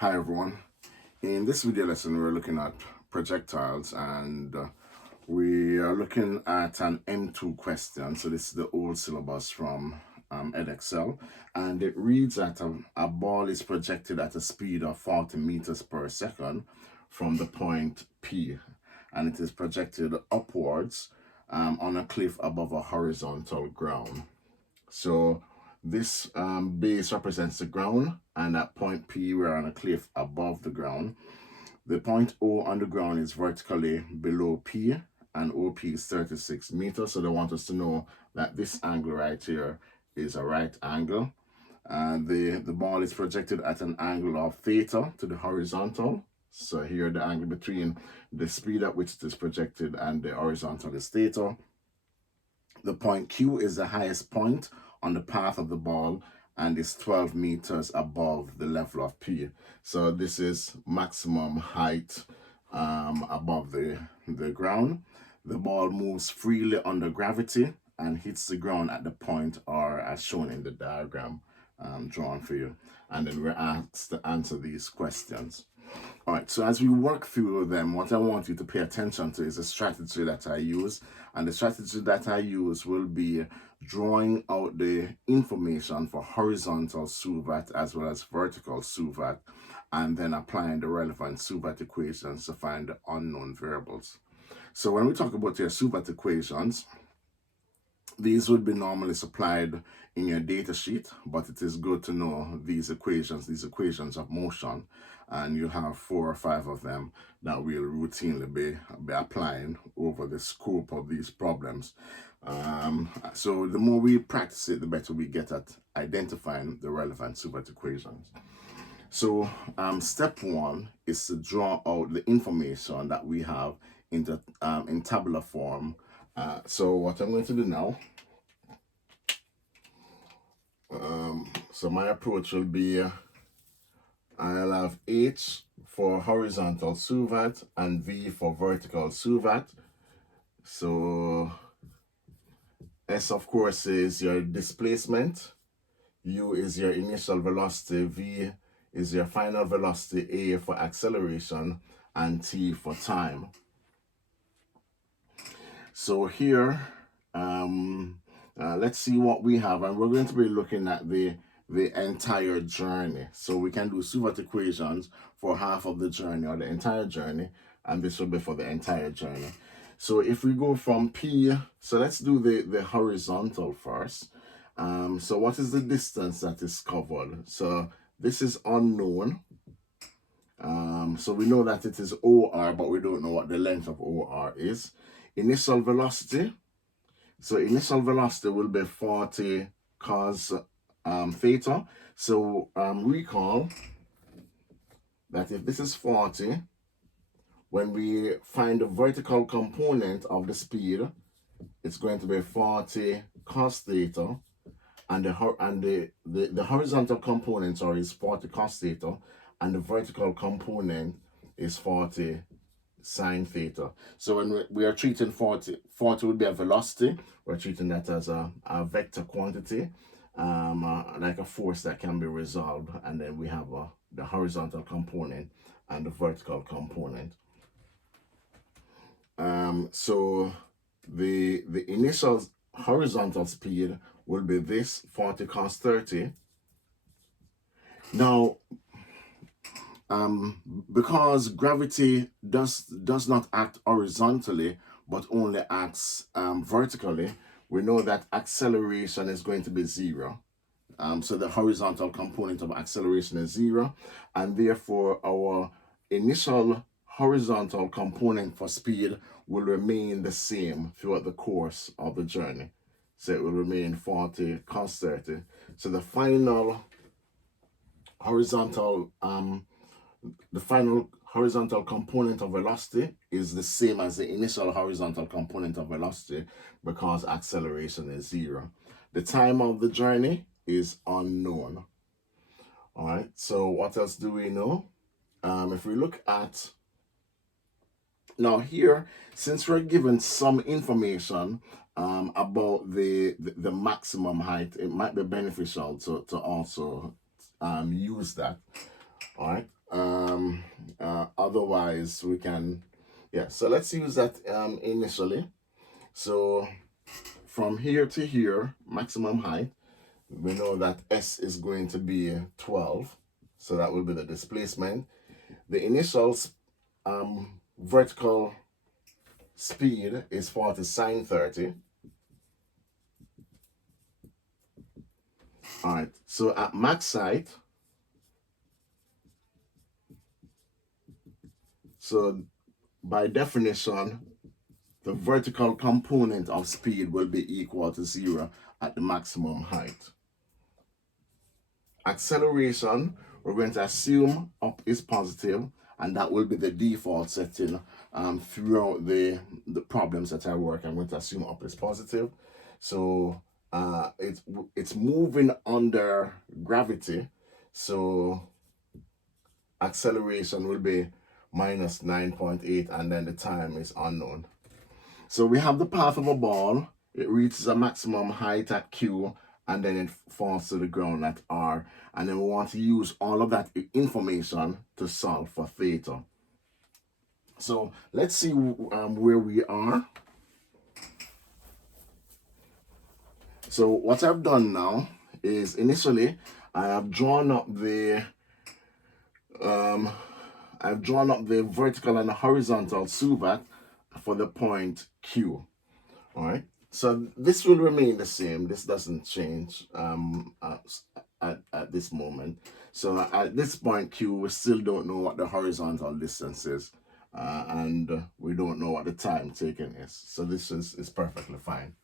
Hi everyone. In this video lesson we're looking at projectiles and we are looking at an M2 question. So this is the old syllabus from Edexcel, and it reads that a ball is projected at a speed of 40 meters per second from the point P, and it is projected upwards on a cliff above a horizontal ground. So this base represents the ground, and at point P we're on a cliff above the ground. The point O on the ground is vertically below P, and OP is 36 meters. So they want us to know that this angle right here is a right angle. The ball is projected at an angle of theta to the horizontal. So here the angle between the speed at which it is projected and the horizontal is theta. The point Q is the highest point on the path of the ball and is 12 meters above the level of P. So this is maximum height above the ground. The ball moves freely under gravity and hits the ground at the point R as shown in the diagram drawn for you. And then we're asked to answer these questions. All right, so as we work through them, what I want you to pay attention to is the strategy that I use. And the strategy that I use will be drawing out the information for horizontal SUVAT as well as vertical SUVAT, and then applying the relevant SUVAT equations to find the unknown variables. So when we talk about your SUVAT equations, these would be normally supplied in your data sheet, but it is good to know these equations of motion, and you have 4 or 5 of them that we'll routinely be applying over the scope of these problems. So the more we practice it, the better we get at identifying the relevant SUVAT equations. So step 1 is to draw out the information that we have in tabular form. So what I'm going to do now, so my approach will be, I'll have H for horizontal SUVAT and V for vertical SUVAT. So S, of course, is your displacement, U is your initial velocity, V is your final velocity, A for acceleration, and T for time. So here, let's see what we have, and we're going to be looking at the entire journey. So we can do SUVAT equations for half of the journey or the entire journey, and this will be for the entire journey. So if we go from P, so let's do the horizontal first. So what is the distance that is covered? So this is unknown. So we know that it is OR, but we don't know what the length of OR is. Initial velocity. So initial velocity will be 40 cos theta. So recall that if this is 40, when we find the vertical component of the speed, it's going to be 40 cos theta, and the horizontal component, is 40 cos theta, and the vertical component is 40 sine theta. So when we are treating 40 would be a velocity. We're treating that as a vector quantity, like a force that can be resolved, and then we have the horizontal component and the vertical component. So the initial horizontal speed will be this 40 cos 30. Now, because gravity does not act horizontally but only acts vertically, we know that acceleration is going to be 0. So the horizontal component of acceleration is 0, and therefore our initial horizontal component for speed will remain the same throughout the course of the journey. So it will remain 40 cos 30. So the final horizontal component of velocity is the same as the initial horizontal component of velocity because acceleration is 0. The time of the journey is unknown. All right, so what else do we know? If we look at, now here, since we're given some information about the maximum height, it might be beneficial to also use that. All right. otherwise we can, yeah. So let's use that initially. So from here to here, maximum height, we know that S is going to be 12. So that will be the displacement. The initial vertical speed is 40 sine 30. All right, so at max height, so by definition, the vertical component of speed will be equal to 0 at the maximum height. Acceleration, we're going to assume up is positive, and that will be the default setting throughout the problems that I work. I'm going to assume up is positive. So it's moving under gravity, so acceleration will be minus 9.8, and then the time is unknown. So we have the path of a ball. It reaches a maximum height at Q, and then it falls to the ground at R. And then we want to use all of that information to solve for theta. So let's see where we are. So what I've done now is initially I have drawn up the vertical and the horizontal suvat for the point Q. All right. So this will remain the same. This doesn't change at this moment. So at this point Q, we still don't know what the horizontal distance is, and we don't know what the time taken is. So this is perfectly fine.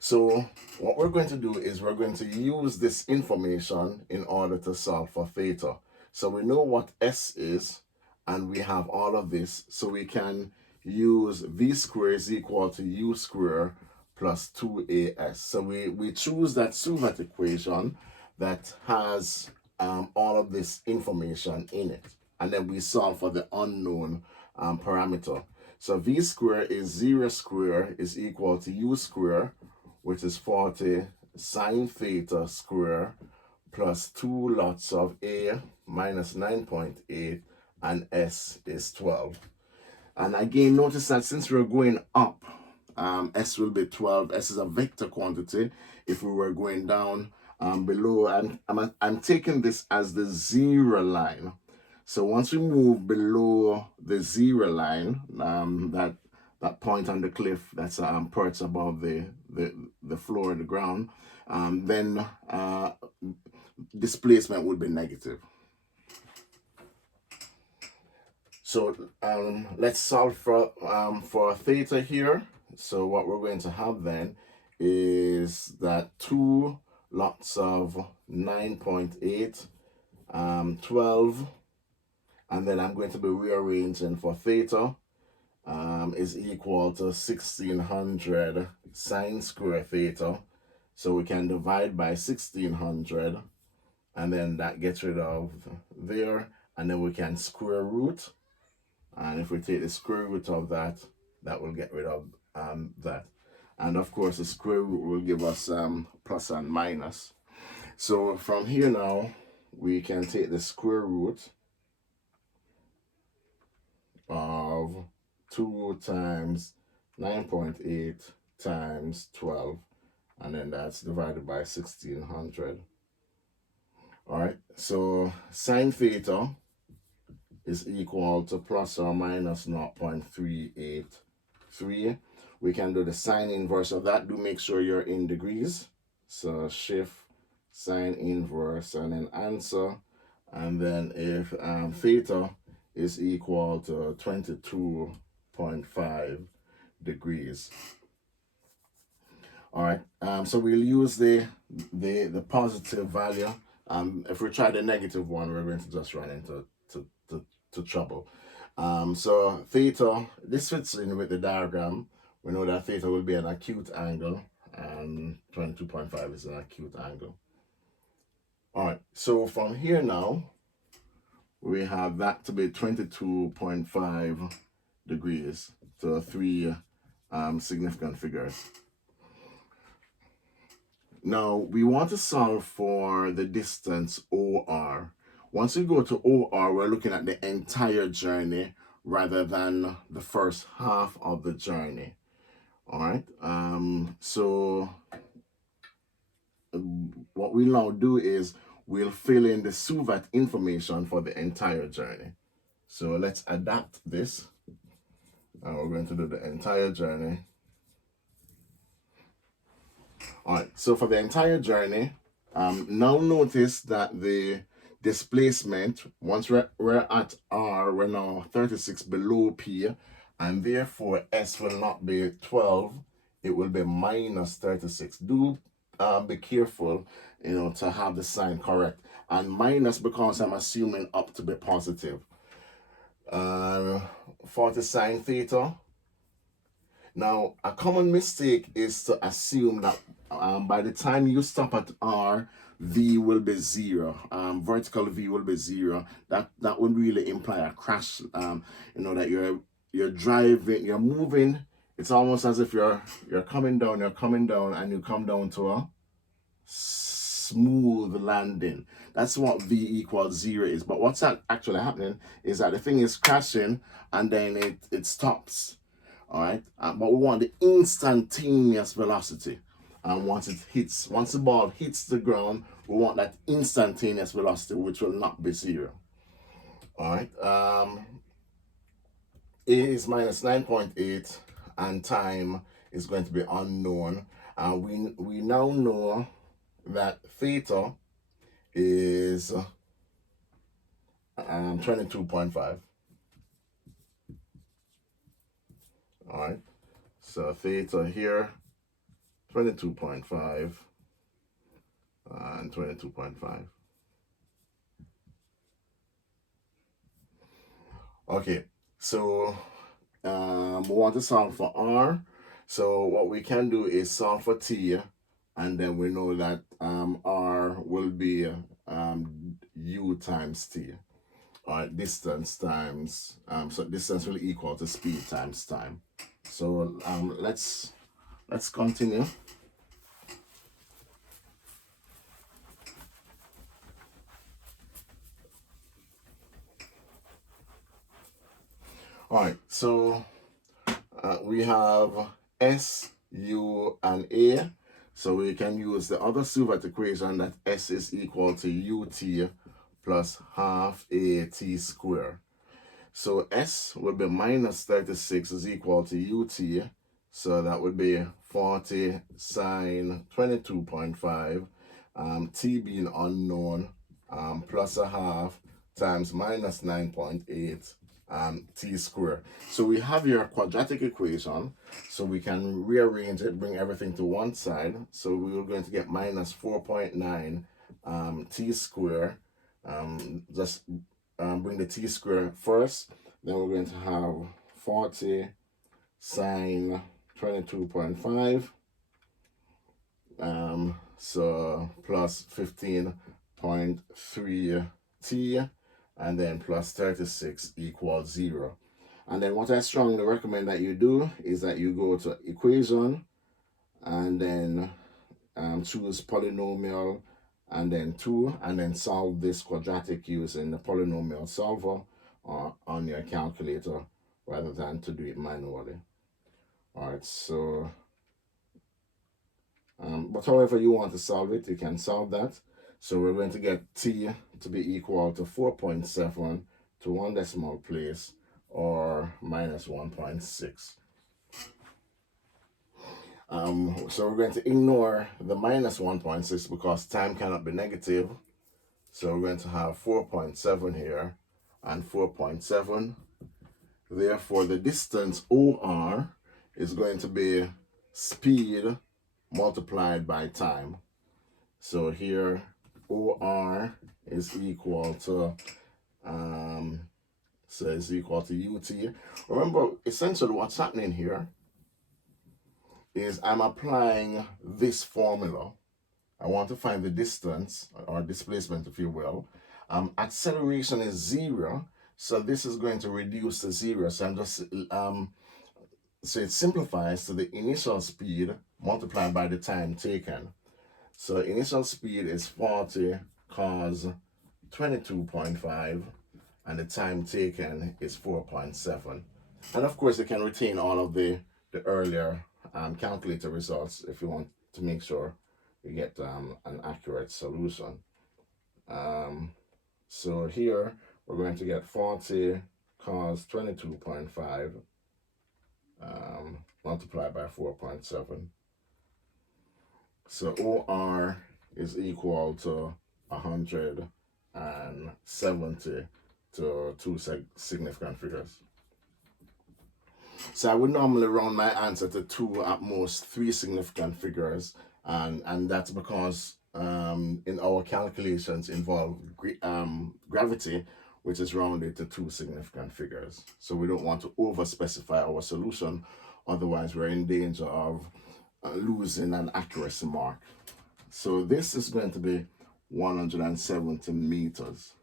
So what we're going to do is we're going to use this information in order to solve for theta. So we know what S is, and we have all of this, so we can use V squared is equal to U squared plus 2AS. So we choose that Suvat equation that has all of this information in it, and then we solve for the unknown parameter. So V squared is 0 squared is equal to U squared, which is 40 sine theta square plus 2 lots of A minus 9.8, and S is 12. And again, notice that since we're going up, S will be 12. S is a vector quantity. If we were going down below, and I'm taking this as the 0 line. So once we move below the 0 line, that point on the cliff that's perched above the floor of the ground, then displacement would be negative. So let's solve for theta here. So what we're going to have then is that 2 lots of 9.8, 12, and then I'm going to be rearranging for theta is equal to 1600 sine square theta. So we can divide by 1600, and then that gets rid of there, and then we can square root. And if we take the square root of that, that will get rid of that. And of course, the square root will give us plus and minus. So from here now, we can take the square root of 2 times 9.8 times 12. And then that's divided by 1600. All right, so sine theta is equal to plus or minus 0.383. We can do the sine inverse of that. Do make sure you're in degrees. So shift sine inverse and then answer. And then if theta is equal to 22.5 degrees. All right, so we'll use the positive value. If we try the negative one, we're going to just run into trouble. So theta, this fits in with the diagram. We know that theta will be an acute angle, and 22.5 is an acute angle. All right, so from here now, we have that to be 22.5 degrees to 3 significant figures. Now, we want to solve for the distance OR. Once we go to OR, we're looking at the entire journey rather than the first half of the journey. All right. So what we'll now do is we'll fill in the SUVAT information for the entire journey. So let's adapt this. And we're going to do the entire journey. All right, so for the entire journey, now notice that the displacement, once we're at R, we're now 36 below P, and therefore S will not be 12, it will be minus 36. Do be careful, to have the sign correct. And minus because I'm assuming up to be positive. For the sine theta. Now, a common mistake is to assume that by the time you stop at R, V will be 0. Vertical V will be 0. That would really imply a crash. That you're driving, you're moving. It's almost as if you're coming down, and you come down to a smooth landing. That's what V equals 0 is. But what's actually happening is that the thing is crashing and then it stops. All right, but we want the instantaneous velocity. And once the ball hits the ground, we want that instantaneous velocity, which will not be 0. All right, A is minus 9.8, and time is going to be unknown. We now know that theta is 22.5. All right, so theta here, 22.5 and 22.5. Okay, so we want to solve for R. So what we can do is solve for T, and then we know that R will be U times T. All right, distance times, so distance will equal to speed times time. So let's continue. All right, so we have S, U, and A. So we can use the other SUVAT equation that S is equal to UT plus half AT squared. So S would be minus 36 is equal to UT. So that would be 40 sine 22.5, T being unknown, plus a half times minus 9.8, T squared. So we have your quadratic equation, so we can rearrange it, bring everything to one side. So we're going to get minus 4.9 T squared. Just bring the T squared first, then we're going to have 40 sine 22.5, so plus 15.3 T, and then plus 36 equals 0. And then what I strongly recommend that you do is that you go to equation and then choose polynomial and then 2, and then solve this quadratic using the polynomial solver or on your calculator rather than to do it manually. All right, so but however you want to solve it, you can solve that. So we're going to get T to be equal to 4.7 to 1 decimal place, or minus 1.6. So we're going to ignore the minus 1.6 because time cannot be negative. So we're going to have 4.7 here and 4.7. Therefore, the distance OR is going to be speed multiplied by time. So here, OR is equal to, so it's equal to UT. Remember, essentially what's happening here is I'm applying this formula. I want to find the distance or displacement, if you will. Acceleration is 0, so this is going to reduce to 0. So I'm just so it simplifies to the initial speed multiplied by the time taken. So initial speed is 40 cos 22.5, and the time taken is 4.7. And of course, you can retain all of the earlier calculator results if you want to make sure you get an accurate solution. So here we're going to get 40 cos 22.5 multiplied by 4.7. So OR is equal to 170 to two significant figures. So I would normally round my answer to two, at most three significant figures, and that's because in our calculations involve gravity, which is rounded to two significant figures. So we don't want to over specify our solution, otherwise we're in danger of losing an accuracy mark. So this is going to be 170 meters.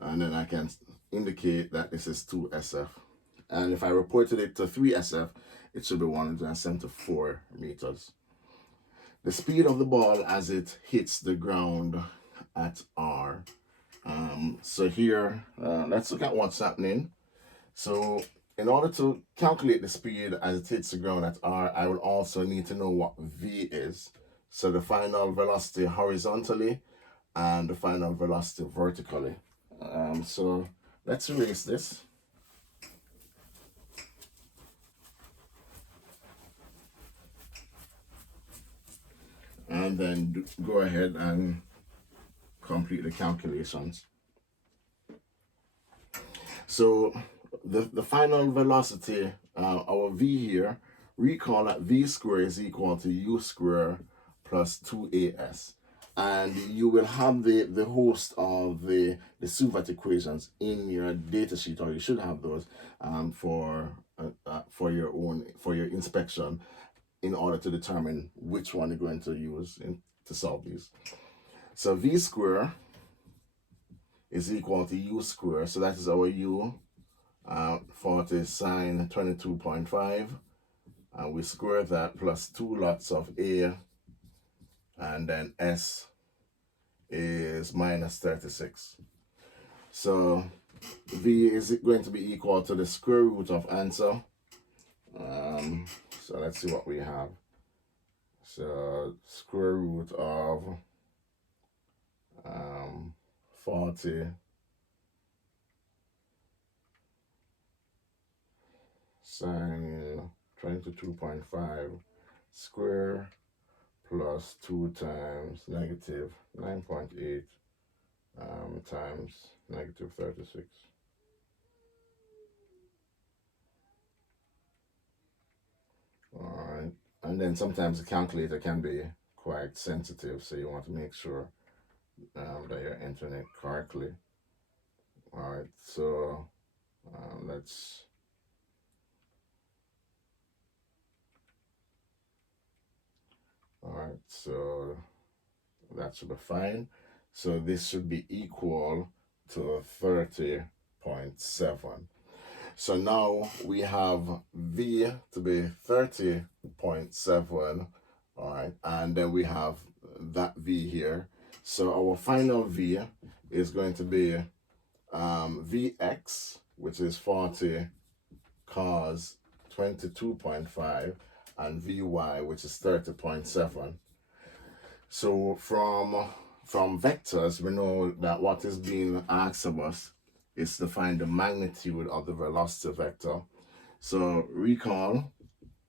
And then I can indicate that this is 2 SF. And if I reported it to 3 SF, it should be 174 meters. The speed of the ball as it hits the ground at R. So here, let's look at what's happening. So in order to calculate the speed as it hits the ground at R, I will also need to know what V is. So the final velocity horizontally and the final velocity vertically. So let's erase this. And then go ahead and complete the calculations. So the final velocity, our V here, recall that V squared is equal to U squared plus 2AS. And you will have the host of the Suvat equations in your data sheet, or you should have those for your inspection, in order to determine which one you're going to use to solve these. So V squared is equal to U squared, so that is our U, 40 sine 22.5, and we square that plus 2 lots of A, and then S is minus 36. So V is going to be equal to the square root of answer. So let's see what we have. So square root of 40 sine 22.5 square plus 2 times negative 9.8 times negative 36. All right, and then sometimes the calculator can be quite sensitive, so you want to make sure that you're entering it correctly. All right, so let's all right, so that should be fine. So this should be equal to 30.7. So now we have V to be 30.7, all right, and then we have that V here. So our final V is going to be Vx, which is 40 cos 22.5, and Vy, which is 30.7. So from vectors, we know that what is being asked of us is to find the magnitude of the velocity vector. So recall,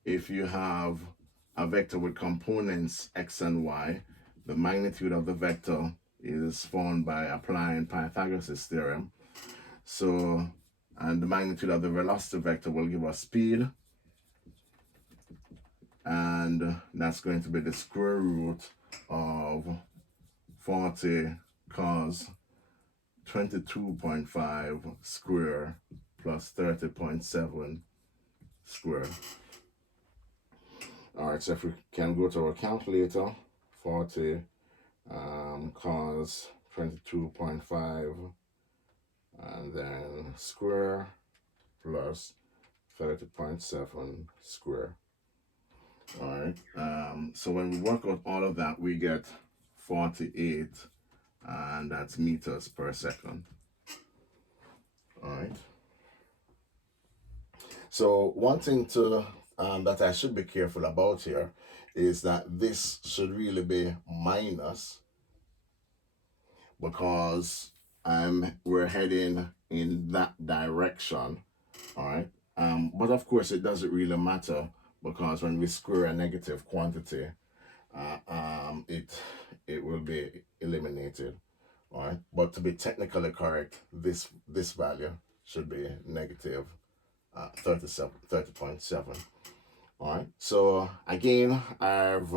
if you have a vector with components x and y, the magnitude of the vector is found by applying Pythagoras' theorem. So, and the magnitude of the velocity vector will give us speed, and that's going to be the square root of 40 cos 22.5 square plus 30.7 square. All right, so if we can go to our calculator, 40 cos 22.5 and then square plus 30.7 square. All right, so when we work out all of that, we get 48 and that's meters per second. All right. So one thing to that I should be careful about here is that this should really be minus, because we're heading in that direction. All right. But of course, it doesn't really matter, because when we square a negative quantity, it will be eliminated. All right. But to be technically correct, this value should be negative 30.7. All right. So again, I've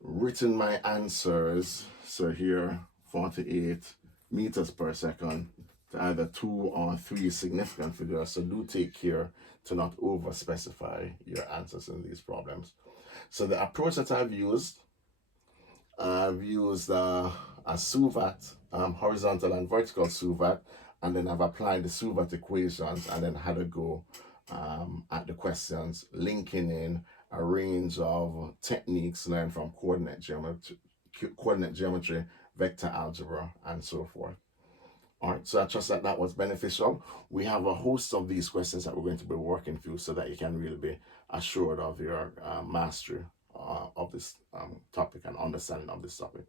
written my answers. So here, 48 meters per second to either 2 or 3 significant figures. So do take care to not over specify your answers in these problems. So the approach that I've used a SUVAT, horizontal and vertical SUVAT, and then I've applied the SUVAT equations and then had a go at the questions, linking in a range of techniques learned from coordinate geometry, vector algebra, and so forth. All right, so I trust that that was beneficial. We have a host of these questions that we're going to be working through so that you can really be assured of your mastery of this topic and understanding of this topic.